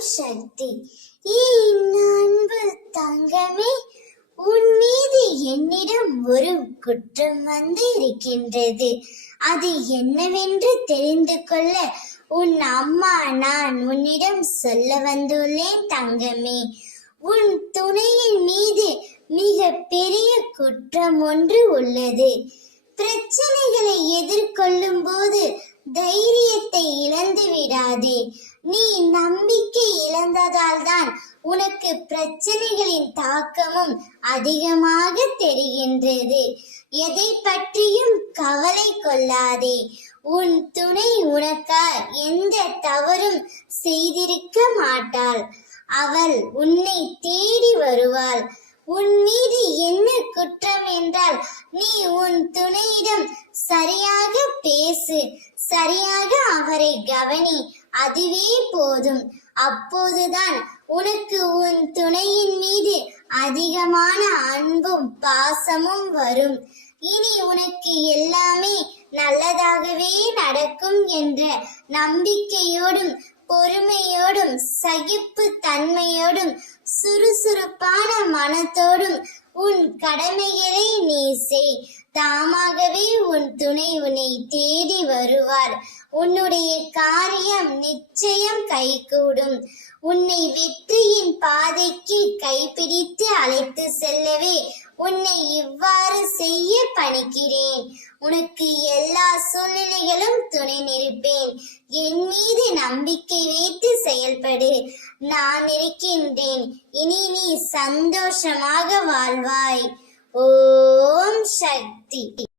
சக்தி. என் அன்பு தங்கமே, உன் மீது என்னிடம் ஒரு குற்றம் வந்து இருக்கின்றது. அது என்னவென்று தெரிந்து கொள்ள உன் அம்மா நான் உன்னிடம் சொல்ல வந்துள்ளேன் தங்கமே. உன் துணையின் மீது மிக பெரிய குற்றம் ஒன்று உள்ளது. பிரச்சனைகளை எதிர்கொள்ளும் போது தைரியத்தை இழந்து விடாதே. நீ நம்பிக்கை இழந்ததால் தான் உனக்கு பிரச்சனைகளின் தாக்கமும் அதிகமாக தெரிகின்றது. எதை பற்றியும் கவலை கொள்ளாதே. உன் துணை உனக்காக எந்த தவறும் செய்திருக்க மாட்டாள். அவள் உன்னை தேடி வருவாள். உன் மீது என்ன குற்றம் என்றால் நீ உன் துணையிடம் சரியாக பேசு, சரியாக அவரை கவனி, அதுவே போதும். அப்போதுதான் உனக்கு உன் துணையின் மீது அதிகமான அன்பும் பாசமும் வரும். இனி உனக்கு எல்லாமே நல்லதாகவே நடக்கும் என்ற நம்பிக்கையோடும் பொறுமையோடும் சகிப்பு தன்மையோடும் சுறுசுறுப்பான மனத்தோடும் உன் கடமைகளை நீ செய். தாமாகவே உன் துணை உன்னை தேடி வருவார். உன்னுடைய காரியம் நிச்சயம் கைகூடும். உன்னை வெற்றியின் பாதைக்கு கைப்பிடித்து அழைத்து செல்லவே உன்னை இவ்வாறு செய்ய பணிக்கிறேன். உனக்கு எல்லா சூழ்நிலைகளும் துணை நிற்பேன். என் மீது நம்பிக்கை வைத்து செயல்படு. நான் இருக்கின்றேன். இனி நீ சந்தோஷமாக வாழ்வாய். ஓம் சக்தி.